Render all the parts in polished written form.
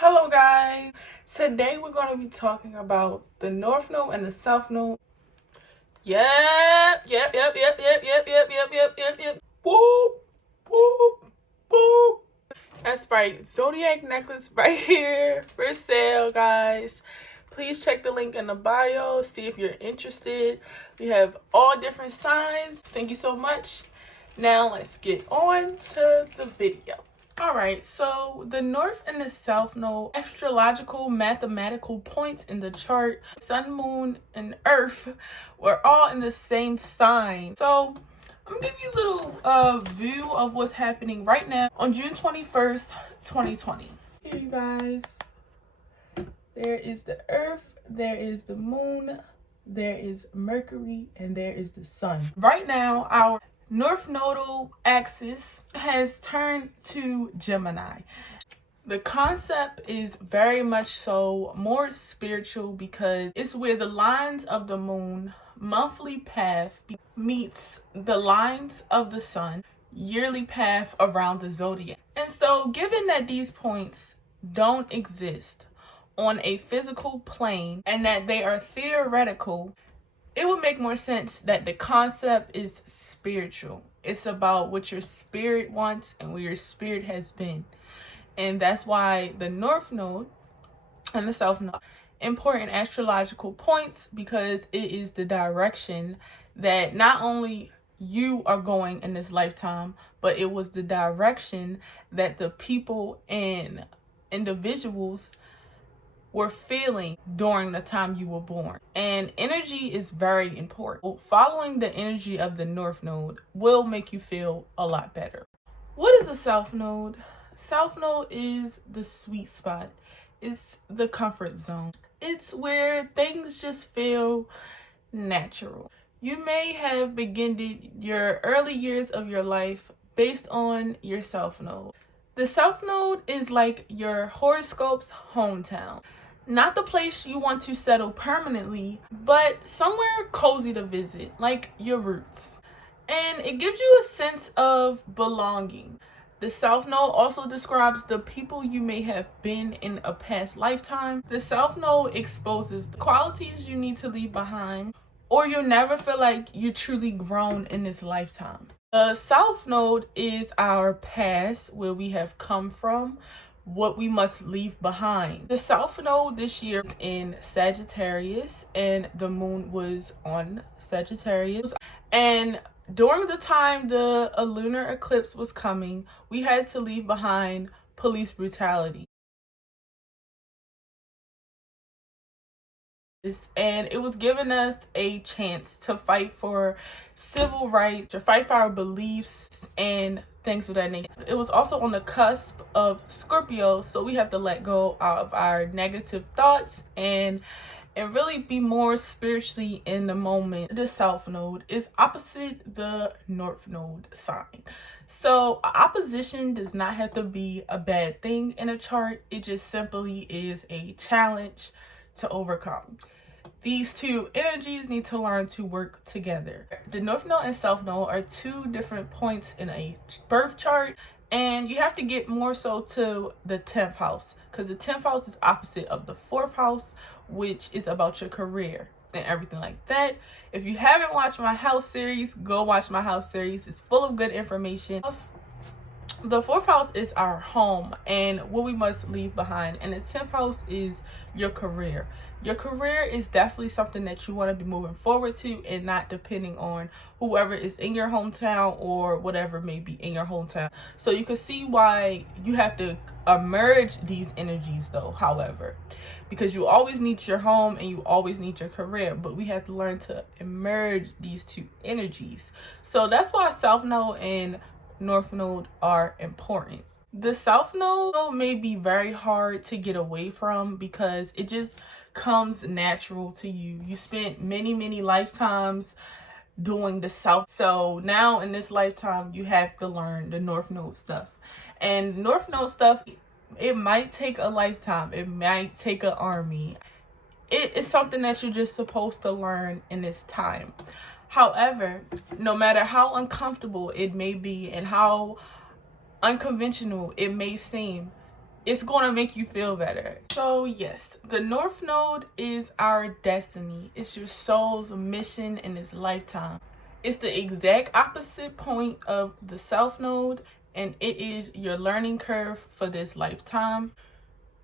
Hello guys, today we're going to be talking about the North Node and the South Node. Yep. Boop, boop, boop. That's right, Zodiac necklace right here for sale, guys. Please check the link in the bio, see if you're interested. We have all different signs. Thank you so much. Now let's get on to the video. Alright, so the North and the South Node, astrological mathematical points in the chart, Sun, Moon, and Earth were all in the same sign. So I'm gonna give you a little view of what's happening right now on June 21st, 2020. Here you guys. There is the Earth, there is the Moon, there is Mercury, and there is the Sun. Right now, our North Nodal axis has turned to Gemini. The concept is very much so more spiritual because it's where the lines of the moon monthly path meets the lines of the sun yearly path around the zodiac. And so given that these points don't exist on a physical plane and that they are theoretical, it would make more sense that the concept is spiritual. It's about what your spirit wants and where your spirit has been. And that's why the North Node and the South Node are important astrological points, because it is the direction that not only you are going in this lifetime, but it was the direction that the people and individuals were feeling during the time you were born. And energy is very important. Following the energy of the North Node will make you feel a lot better. What is a South Node? South Node is the sweet spot. It's the comfort zone. It's where things just feel natural. You may have begun your early years of your life based on your South Node. The South Node is like your horoscope's hometown. Not the place you want to settle permanently, but somewhere cozy to visit, like your roots. And it gives you a sense of belonging. The South Node also describes the people you may have been in a past lifetime. The South Node exposes the qualities you need to leave behind, or you'll never feel like you're truly grown in this lifetime. The South Node is our past, where we have come from, what we must leave behind. The South Node this year is in Sagittarius, and the moon was on Sagittarius. And during the time a lunar eclipse was coming, we had to leave behind police brutality. And it was giving us a chance to fight for civil rights, to fight for our beliefs and things of that nature. It was also on the cusp of Scorpio, so we have to let go of our negative thoughts and really be more spiritually in the moment. The South Node is opposite the North Node sign. So opposition does not have to be a bad thing in a chart. It just simply is a challenge to overcome. These two energies need to learn to work together. The North Node and South Node are two different points in a birth chart, and you have to get more so to the 10th house, because the 10th house is opposite of the 4th house, which is about your career and everything like that. If you haven't watched my house series, go watch my house series. It's full of good information. The 4th house is our home and what we must leave behind, and the 10th house is your career. Your career is definitely something that you want to be moving forward to, and not depending on whoever is in your hometown or whatever may be in your hometown. So you can see why you have to merge these energies though, however, because you always need your home and you always need your career, but we have to learn to merge these two energies. So that's why South Node and North Node are important. The South Node may be very hard to get away from because it just comes natural to you. You spent many lifetimes doing the South. So now in this lifetime, you have to learn the North Node stuff. And North Node stuff, it might take a lifetime. It might take an army. It is something that you're just supposed to learn in this time. However, no matter how uncomfortable it may be and how unconventional it may seem, it's going to make you feel better. So yes, the North Node is our destiny. It's your soul's mission in this lifetime. It's the exact opposite point of the South Node, and it is your learning curve for this lifetime.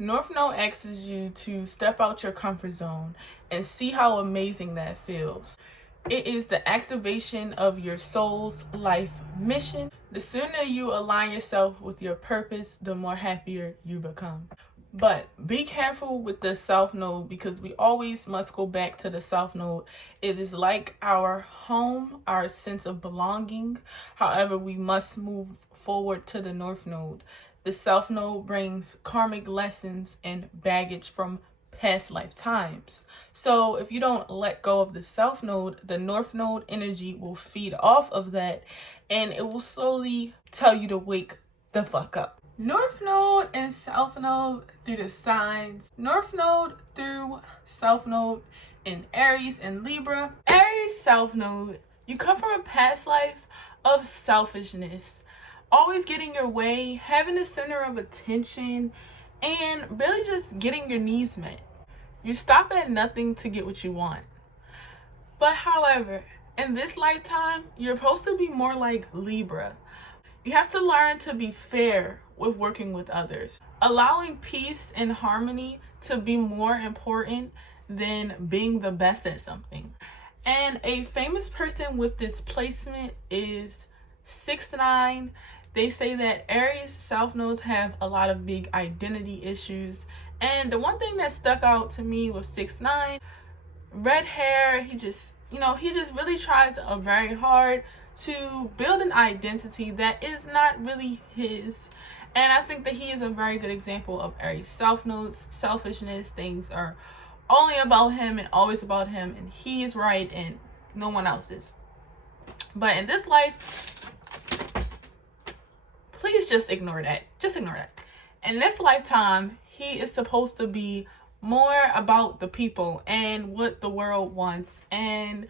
North Node asks you to step out your comfort zone and see how amazing that feels. It is the activation of your soul's life mission. The sooner you align yourself with your purpose, the more happier you become. But be careful with the South Node, because we always must go back to the South Node. It is like our home, our sense of belonging. However, we must move forward to the North Node. The South Node brings karmic lessons and baggage from past lifetimes. So if you don't let go of the South Node, the North Node energy will feed off of that, and it will slowly tell you to wake the fuck up. North Node and South Node through the signs. North Node through South Node in Aries and Libra. Aries South Node. You come from a past life of selfishness, always getting your way, having the center of attention, and really just getting your needs met. You stop at nothing to get what you want. But however, in this lifetime, you're supposed to be more like Libra. You have to learn to be fair with working with others, allowing peace and harmony to be more important than being the best at something. And a famous person with this placement is 6ix9ine. They say that Aries South Nodes have a lot of big identity issues. And the one thing that stuck out to me was 6ix9ine. Red hair, he just really tries very hard to build an identity that is not really his. And I think that he is a very good example of Aries South Nodes. Selfishness, things are only about him and always about him, and he is right and no one else is. But in this life, please just ignore that. Just ignore that. In this lifetime, he is supposed to be more about the people and what the world wants, and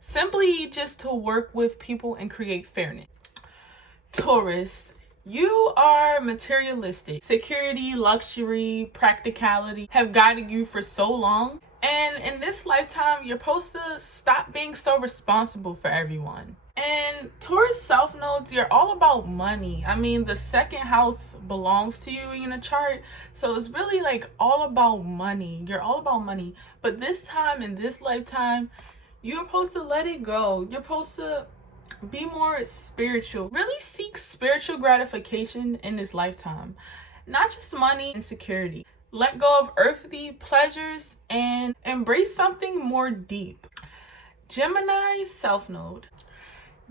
simply just to work with people and create fairness. Taurus, you are materialistic. Security, luxury, practicality have guided you for so long. And in this lifetime, you're supposed to stop being so responsible for everyone. And Taurus South Nodes, you're all about money. I mean, the second house belongs to you in a chart. So it's really like all about money. You're all about money. But this time, in this lifetime, you're supposed to let it go. You're supposed to be more spiritual. Really seek spiritual gratification in this lifetime. Not just money and security. Let go of earthly pleasures and embrace something more deep. Gemini South Node.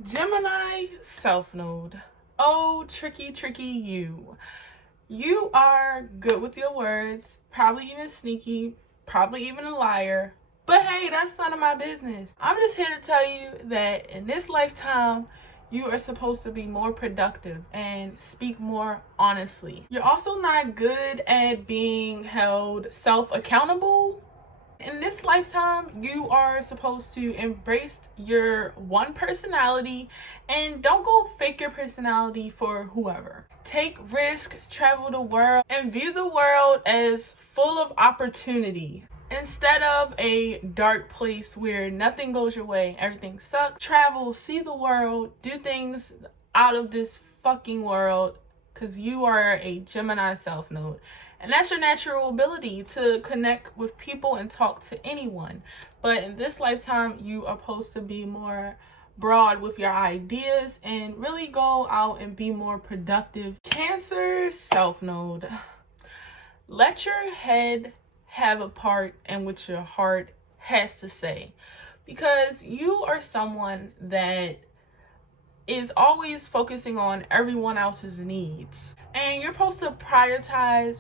Gemini South Node. Oh, tricky, tricky you. You are good with your words, probably even sneaky, probably even a liar. But hey, that's none of my business. I'm just here to tell you that in this lifetime, you are supposed to be more productive and speak more honestly. You're also not good at being held self-accountable. In this lifetime, you are supposed to embrace your one personality and don't go fake your personality for whoever. Take risk, travel the world, and view the world as full of opportunity. Instead of a dark place where nothing goes your way, everything sucks. Travel, see the world, do things out of this fucking world, because you are a Gemini South Node. And that's your natural ability to connect with people and talk to anyone. But in this lifetime, you are supposed to be more broad with your ideas and really go out and be more productive. Cancer South Node. Let your head have a part in what your heart has to say, because you are someone that is always focusing on everyone else's needs, and you're supposed to prioritize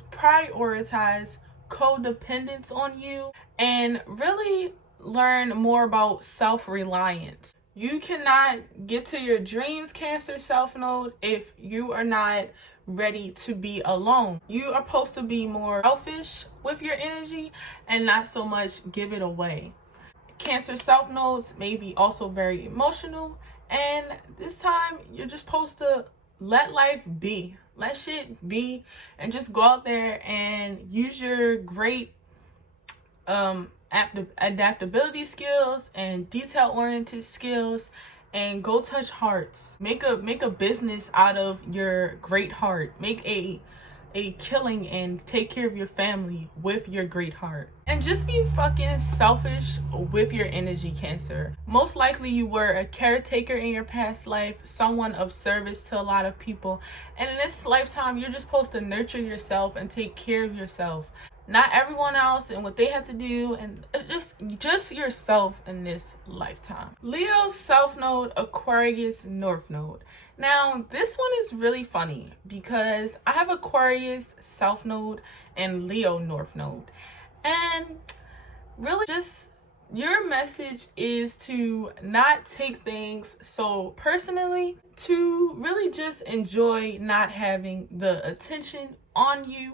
codependence on you and really learn more about self-reliance. You cannot get to your dreams, Cancer South Node, if you are not ready to be alone. You are supposed to be more selfish with your energy and not so much give it away. Cancer South Nodes may be also very emotional, and this time you're just supposed to let life be. let shit be and just go out there and use your great adaptability skills and detail oriented skills and go touch hearts. Make a business out of your great heart. Make a killing and take care of your family with your great heart. And just be fucking selfish with your energy, Cancer. Most likely you were a caretaker in your past life, someone of service to a lot of people. And in this lifetime, you're just supposed to nurture yourself and take care of yourself. Not everyone else and what they have to do, and just yourself in this lifetime. Leo South Node, Aquarius North Node. Now, this one is really funny because I have Aquarius South Node and Leo North Node. And really just your message is to not take things so personally, to really just enjoy not having the attention on you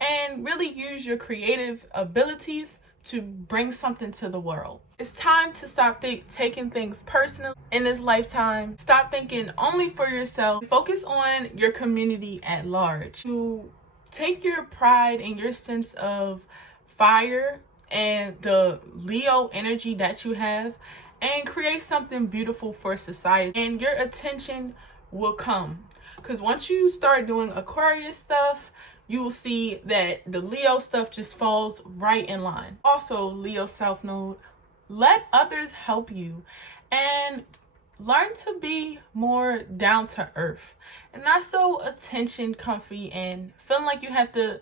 and really use your creative abilities to bring something to the world. It's time to stop taking things personal in this lifetime. Stop thinking only for yourself. Focus on your community at large. To take your pride and your sense of fire and the Leo energy that you have and create something beautiful for society, and your attention will come. Because once you start doing Aquarius stuff, you will see that the Leo stuff just falls right in line. Also, Leo South Node, let others help you and learn to be more down to earth and not so attention comfy and feeling like you have to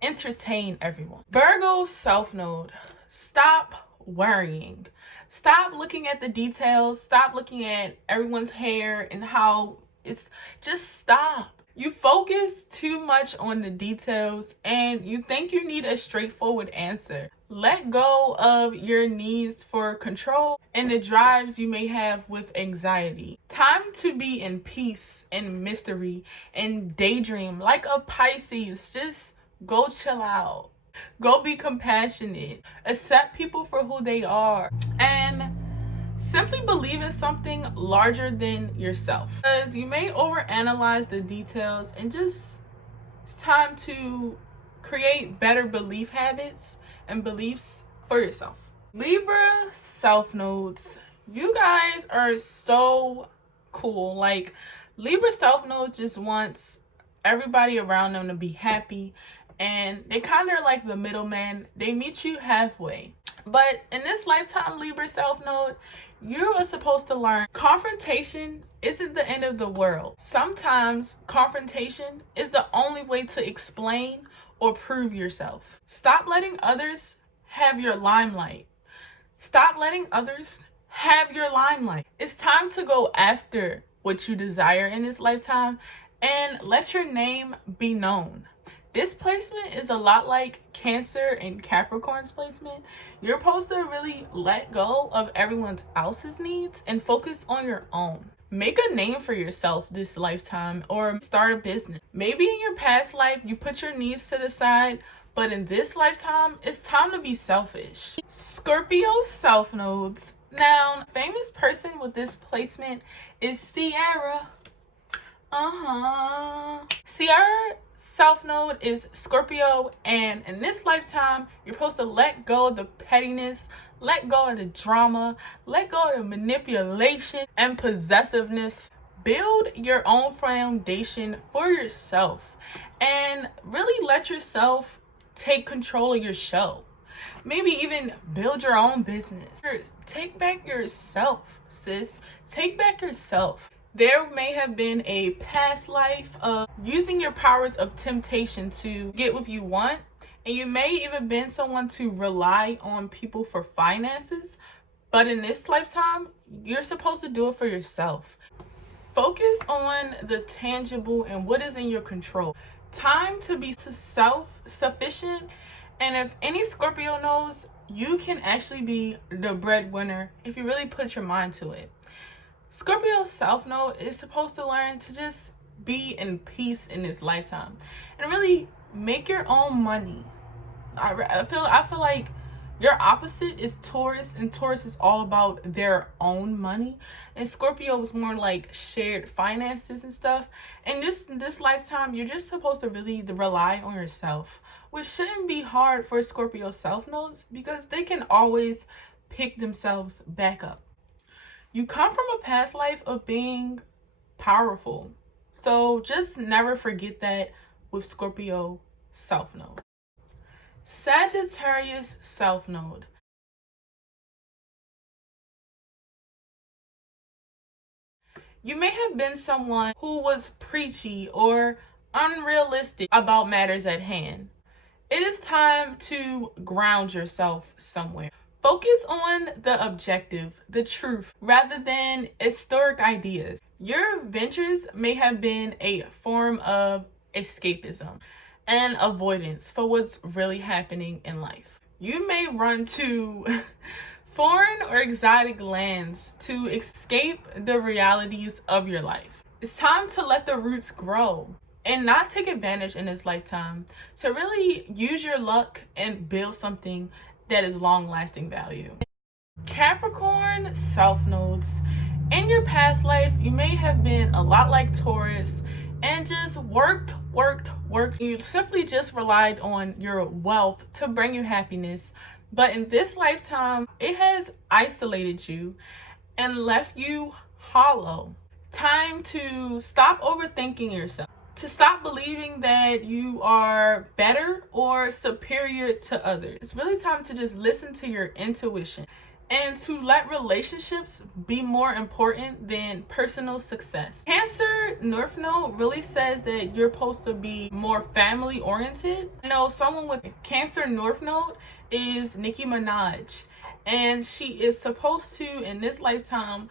entertain everyone. Virgo South Node, stop worrying. Stop looking at the details. Stop looking at everyone's hair and how it's just stop. You focus too much on the details and you think you need a straightforward answer. Let go of your needs for control and the drives you may have with anxiety. Time to be in peace and mystery and daydream like a Pisces. Just go chill out. Go be compassionate. Accept people for who they are. And simply believe in something larger than yourself. Because you may overanalyze the details and just it's time to create better belief habits and beliefs for yourself. Libra South Nodes, you guys are so cool. Like Libra South Nodes just wants everybody around them to be happy, and they kind of are like the middleman. They meet you halfway. But in this lifetime, Libra South Node, you are supposed to learn confrontation isn't the end of the world. Sometimes confrontation is the only way to explain or prove yourself. Stop letting others have your limelight. Stop letting others have your limelight. It's time to go after what you desire in this lifetime and let your name be known. This placement is a lot like Cancer and Capricorn's placement. You're supposed to really let go of everyone else's needs and focus on your own. Make a name for yourself this lifetime or start a business. Maybe in your past life you put your needs to the side, but in this lifetime, it's time to be selfish. Scorpio South Nodes. Now, famous person with this placement is Sierra. Sierra South Node is Scorpio, and in this lifetime, you're supposed to let go of the pettiness, let go of the drama, let go of the manipulation and possessiveness. Build your own foundation for yourself and really let yourself take control of your show. Maybe even build your own business. Take back yourself, sis. Take back yourself. There may have been a past life of using your powers of temptation to get what you want, and you may even been someone to rely on people for finances, but in this lifetime, you're supposed to do it for yourself. Focus on the tangible and what is in your control. Time to be self-sufficient, and if any Scorpio knows, you can actually be the breadwinner if you really put your mind to it. Scorpio South Node is supposed to learn to just be in peace in this lifetime and really make your own money. I feel like Your opposite is Taurus, and Taurus is all about their own money, and Scorpio is more like shared finances and stuff. And this lifetime, you're just supposed to really rely on yourself, which shouldn't be hard for Scorpio self nodes because they can always pick themselves back up. You come from a past life of being powerful, so just never forget that with Scorpio self node. Sagittarius self node. You may have been someone who was preachy or unrealistic about matters at hand. It is time to ground yourself somewhere. Focus on the objective, the truth, rather than historic ideas. Your ventures may have been a form of escapism and avoidance for what's really happening in life. You may run to foreign or exotic lands to escape the realities of your life. It's time to let the roots grow and not take advantage in this lifetime to really use your luck and build something that is long-lasting value. Capricorn self nodes. In your past life, you may have been a lot like Taurus and just worked. You simply just relied on your wealth to bring you happiness. But in this lifetime, it has isolated you and left you hollow. Time to stop overthinking yourself, to stop believing that you are better or superior to others. It's really time to just listen to your intuition and to let relationships be more important than personal success. Cancer North Node really says that you're supposed to be more family oriented. You know, someone with Cancer North Node is Nicki Minaj, and she is supposed to, in this lifetime,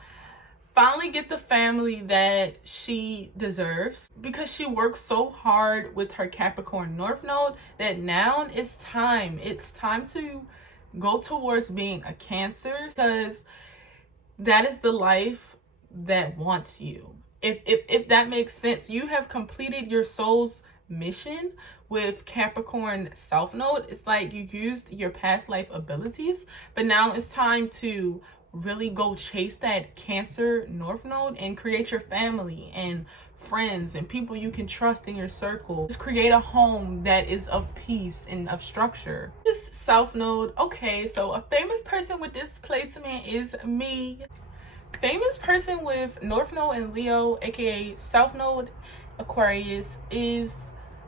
finally get the family that she deserves because she works so hard with her Capricorn North Node that now it's time. It's time to go towards being a Cancer because that is the life that wants you. If that makes sense, you have completed your soul's mission with Capricorn South Node. It's like you used your past life abilities, but now it's time to really go chase that Cancer North Node and create your family and friends and people you can trust in your circle. Just create a home that is of peace and of structure. This South Node, okay, so a famous person with this placement is me. Famous person with North Node and Leo, aka South Node Aquarius, is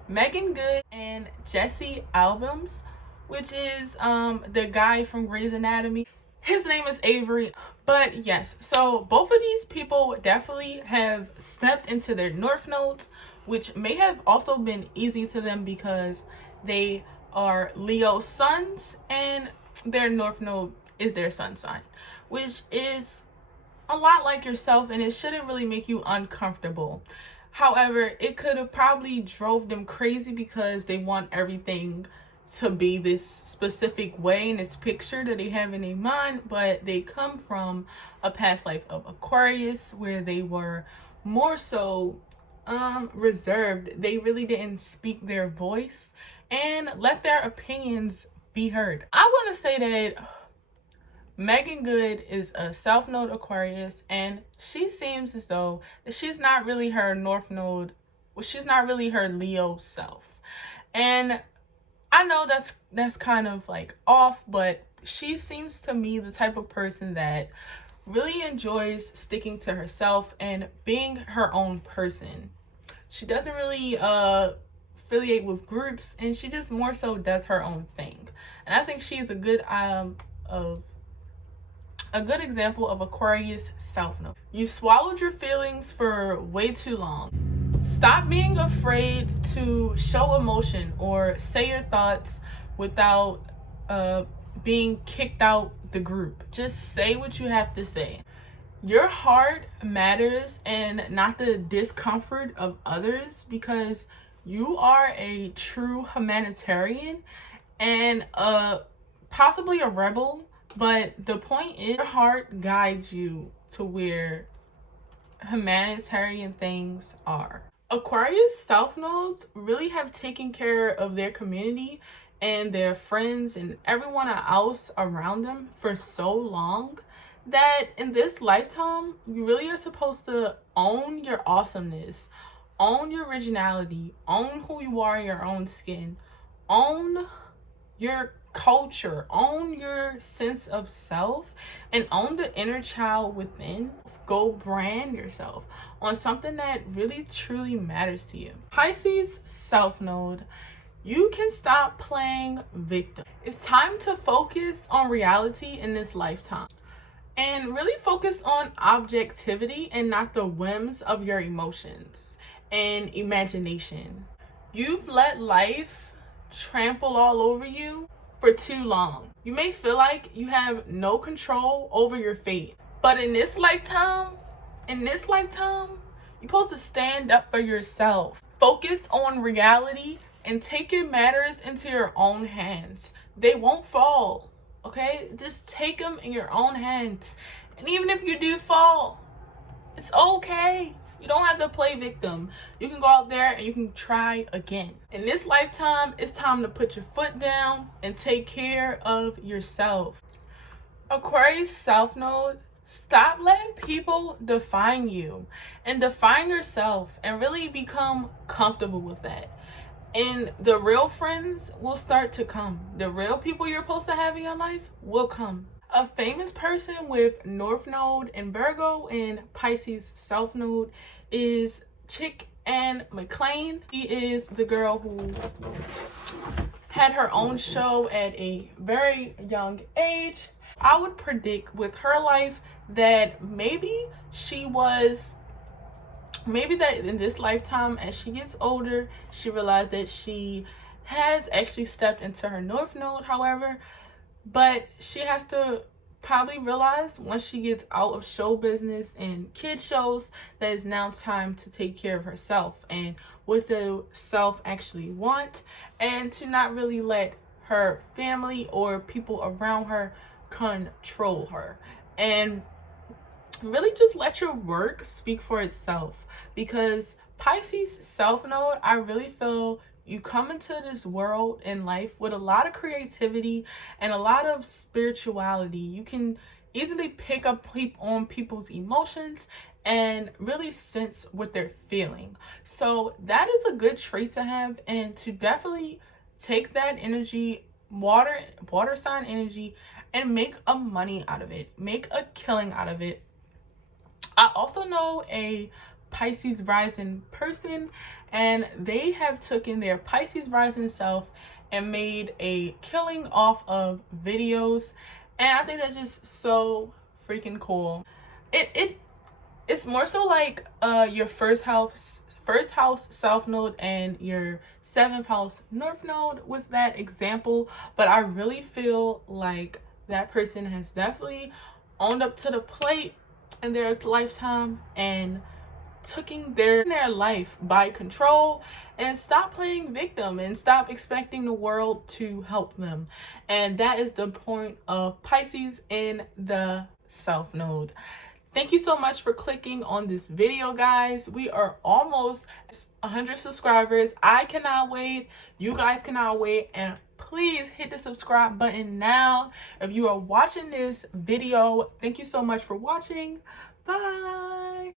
Megan Good and Jesse Albums, which is the guy from Grey's Anatomy. His name is Avery. But yes, so both of these people definitely have stepped into their North Nodes, which may have also been easy to them because they are Leo suns and their North Node is their sun sign, which is a lot like yourself, and it shouldn't really make you uncomfortable. However, it could have probably drove them crazy because they want everything to be this specific way in this picture that they have in their mind, but they come from a past life of Aquarius where they were more so reserved. They really didn't speak their voice and let their opinions be heard. I want to say that Megan Good is a South Node Aquarius, and she seems as though that she's not really her North Node, well, she's not really her Leo self. And I know that's kind of like off, but she seems to me the type of person that really enjoys sticking to herself and being her own person. She doesn't really affiliate with groups, and she just more so does her own thing. And I think she's a good example of Aquarius South Node. You swallowed your feelings for way too long. Stop being afraid to show emotion or say your thoughts without being kicked out the group. Just say what you have to say. Your heart matters and not the discomfort of others, because you are a true humanitarian and possibly a rebel. But the point is, your heart guides you to where humanitarian things are. Aquarius South Nodes really have taken care of their community and their friends and everyone else around them for so long that in this lifetime, you really are supposed to own your awesomeness, own your originality, own who you are in your own skin, own your culture, own your sense of self, and own the inner child within. Go brand yourself on something that really truly matters to you. Pisces South Node, you can stop playing victim. It's time to focus on reality in this lifetime and really focus on objectivity and not the whims of your emotions and imagination. You've let life trample all over you for too long. You may feel like you have no control over your fate, but in this lifetime, you're supposed to stand up for yourself. Focus on reality and take your matters into your own hands. They won't fall, okay? Just take them in your own hands. And even if you do fall, it's okay. You don't have to play victim. You can go out there and you can try again. In this lifetime, it's time to put your foot down and take care of yourself. Aquarius South Node, stop letting people define you and define yourself and really become comfortable with that. And the real friends will start to come. The real people you're supposed to have in your life will come. A famous person with North Node and Virgo and Pisces South Node is Chick Ann McClain. She is the girl who had her own show at a very young age. I would predict with her life that maybe that in this lifetime, as she gets older, she realized that she has actually stepped into her North Node, however, but she has to probably realize once she gets out of show business and kid shows that it's now time to take care of herself and what the self actually want, and to not really let her family or people around her control her, and really just let your work speak for itself. Because Pisces South Node, I really feel you come into this world in life with a lot of creativity and a lot of spirituality. You can easily pick up on people's emotions and really sense what they're feeling. So that is a good trait to have, and to definitely take that energy, water sign energy, and make a money out of it, make a killing out of it. I also know a Pisces rising person, and they have taken their Pisces rising self and made a killing off of videos, and I think that's just so freaking cool. It's more so like your first house South Node and your 7th house North Node with that example, but I really feel like that person has definitely owned up to the plate in their lifetime and taking their life by control, and stop playing victim and stop expecting the world to help them. And that is the point of Pisces in the South Node. Thank you so much for clicking on this video, guys. We are almost 100 subscribers. I cannot wait. You guys cannot wait. And please hit the subscribe button now. If you are watching this video, thank you so much for watching. Bye.